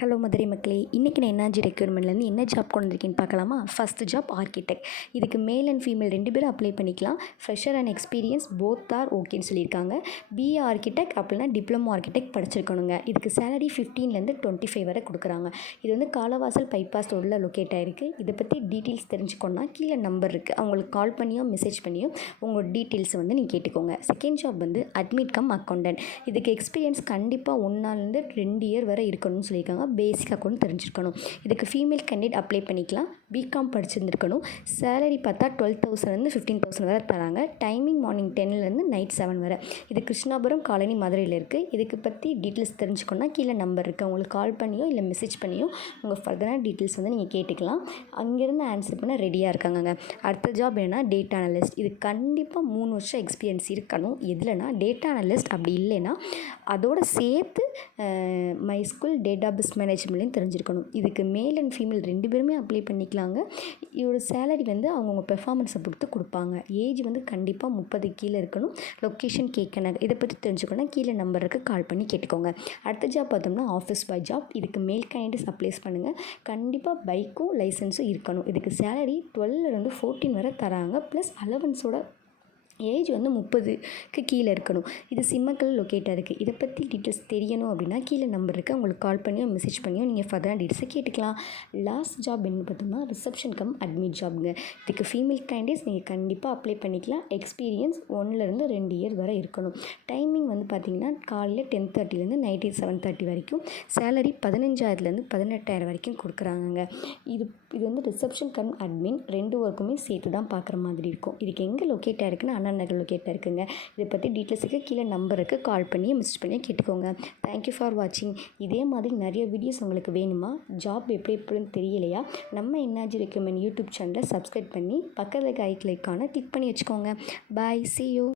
Hello Madurai மக்களே. இன்றைக்கி நான் என்ஆர்ஜி ரெக்யூர்மெண்ட்லேருந்து என்ன ஜாப் கொண்டு வந்திருக்கேன்னு பார்க்கலாமா? ஃபஸ்ட் ஜாப் ஆர்கிடெக்ட் இதுக்கு மேல் அண்ட் ஃபீமேல் ரெண்டு பேரும் அப்ளை பண்ணிக்கலாம். Fresher and experience both are ஓகேன்னு சொல்லியிருக்காங்க. பிஏ ஆர்கிடெக்ட் அப்படின்னா டிப்ளமோ ஆர்கிடெக்ட் படிச்சிருக்கணுங்க. இதுக்கு சேலரி ஃபிஃப்டீன்லேருந்து டுவெண்ட்டி ஃபைவ் வரை கொடுக்குறாங்க. இது வந்து காலவாசல் பைபாஸ் ரோடில் லொக்கேட் ஆகிருக்கு இதை பற்றி டீட்டெயில்ஸ் தெரிஞ்சுக்கோன்னா கீழே நம்பர் இருக்குது அவங்களுக்கு கால் பண்ணியோ மெசேஜ் பண்ணியோ உங்களோட டீட்டெயில்ஸை வந்து நீங்கள் கேட்டுக்கோங்க. செகண்ட் ஜாப் வந்து அட்மிட் கம் அக்கௌண்டன்ட் இதுக்கு எக்ஸ்பீரியன்ஸ் கண்டிப்பாக ஒன்றாலேருந்து ரெண்டு இயர் வரை இருக்கணும்னு சொல்லியிருக்காங்க. பேசிக்காக அக்கௌண்ட் தெரிஞ்சிருக்கணும். இதுக்கு ஃபீமேல் கேண்டிடேட் அப்ளை பண்ணிக்கலாம். பிகாம் படிச்சிருந்துருக்கணும். சேலரி பார்த்தா டுவெல் தௌசண்ட்லேருந்து ஃபிஃப்டீன் தௌசண்ட் வரை தராங்க. டைமிங் மார்னிங் டென்லேருந்து நைட் செவன் வரை. இது கிருஷ்ணாபுரம் காலனி மதுரையில் இருக்குது இதுக்கு பற்றி டீட்டெயில்ஸ் தெரிஞ்சுக்கணும்னா கீழே நம்பர் இருக்குது உங்களுக்கு கால் பண்ணியோ இல்லை மெசேஜ் பண்ணியோ உங்கள் ஃபர்தரான டீட்டெயில்ஸ் வந்து நீங்கள் கேட்டுக்கலாம். அங்கேருந்து ஆன்சர் பண்ண ரெடியாக இருக்காங்கங்க. அடுத்த ஜாப் என்னன்னா டேட்டா அனலிஸ்ட் இது கண்டிப்பாக மூணு வருஷம் எக்ஸ்பீரியன்ஸ் இருக்கணும். எதுலனா டேட்டா அனலிஸ்ட் அப்படி இல்லைன்னா அதோட சேர்த்து மை ஸ்கூல் டேட்டா பேஸ் மேனேஜ்மெண்ட்லையும் தெரிஞ்சிருக்கணும். இதுக்கு மேல் அண்ட் ஃபீமேல் ரெண்டு பேருமே அப்ளை பண்ணிக்கலாம். பண்ணிக்கலாங்க இதோட சேலரி வந்து அவங்கவுங்க பெர்ஃபார்மன்ஸை பொறுத்து கொடுப்பாங்க. ஏஜ் வந்து கண்டிப்பாக முப்பது கீழே இருக்கணும். லொக்கேஷன் கேட்கணும் இதை பற்றி தெரிஞ்சுக்கணும்னா கீழே நம்பருக்கு கால் பண்ணி கேட்டுக்கோங்க. அடுத்த ஜாப் பார்த்தோம்னா ஆஃபீஸ் பாய் ஜாப் இதுக்கு மேல் கேண்டிடேட்ஸ் அப்ளைஸ் பண்ணுங்கள் கண்டிப்பாக பைக்கும் லைசன்ஸும் இருக்கணும். இதுக்கு சேலரி டுவெல்லேருந்து ஃபோர்டீன் வரை தராங்க. ப்ளஸ் அலவன்ஸோட ஏஜ் வந்து முப்பதுக்கு கீழே இருக்கணும். இது சிம்மக்கல் லொக்கேட்டாக இருக்குது இதை பற்றி டீட்டெயில்ஸ் தெரியணும் அப்படின்னா கீழே நம்பர் இருக்குது உங்களுக்கு கால் பண்ணியோ மெசேஜ் பண்ணியோ நீங்கள் ஃபர்தராக டீட்டெயில்ஸை கேட்டுக்கலாம். லாஸ்ட் ஜாப் என்ன பார்த்தோம்னா ரிசப்ஷன் கம் அட்மிட் ஜாப்ங்க இதுக்கு ஃபீமேல் கேண்டிடேட்ஸ் நீங்கள் கண்டிப்பாக அப்ளை பண்ணிக்கலாம். எக்ஸ்பீரியன்ஸ் ஒன்லேருந்து ரெண்டு இயர் வரை இருக்கணும். டைமிங் வந்து பார்த்தீங்கன்னா காலையில் டென் தேர்ட்டிலேருந்து நைட்டு செவன் தேர்ட்டி வரைக்கும். சேலரி பதினஞ்சாயிரத்துலேருந்து பதினெட்டாயிரம் வரைக்கும் கொடுக்குறாங்கங்க. இது இது வந்து ரிசப்ஷன் கம் அட்மின் ரெண்டு ஒர்க்குமே சேர்த்து தான் பார்க்குற மாதிரி இருக்கும். இதுக்கு எங்கே லொக்கேட் ஆயிருக்குன்னா என்னென்ன நிகழ்வு கேட்டால் இருக்குங்க. இதை பற்றி டீட்டெயில்ஸுக்கு கீழே நம்பருக்கு கால் பண்ணி மிஸ் பண்ணி கேட்டுக்கோங்க. தேங்க்யூ ஃபார் வாட்சிங் இதே மாதிரி நிறைய வீடியோஸ் உங்களுக்கு வேணுமா? ஜாப் எப்படி எப்படின்னு தெரியலையா? நம்ம என்ஆர்ஜி ரெக்கமெண்ட் யூடியூப் சேனலை சப்ஸ்கிரைப் பண்ணி பக்கத்தில் இருக்க ஐ கிளிக்கான கிளிக் பண்ணி வச்சுக்கோங்க. பாய் சி யூ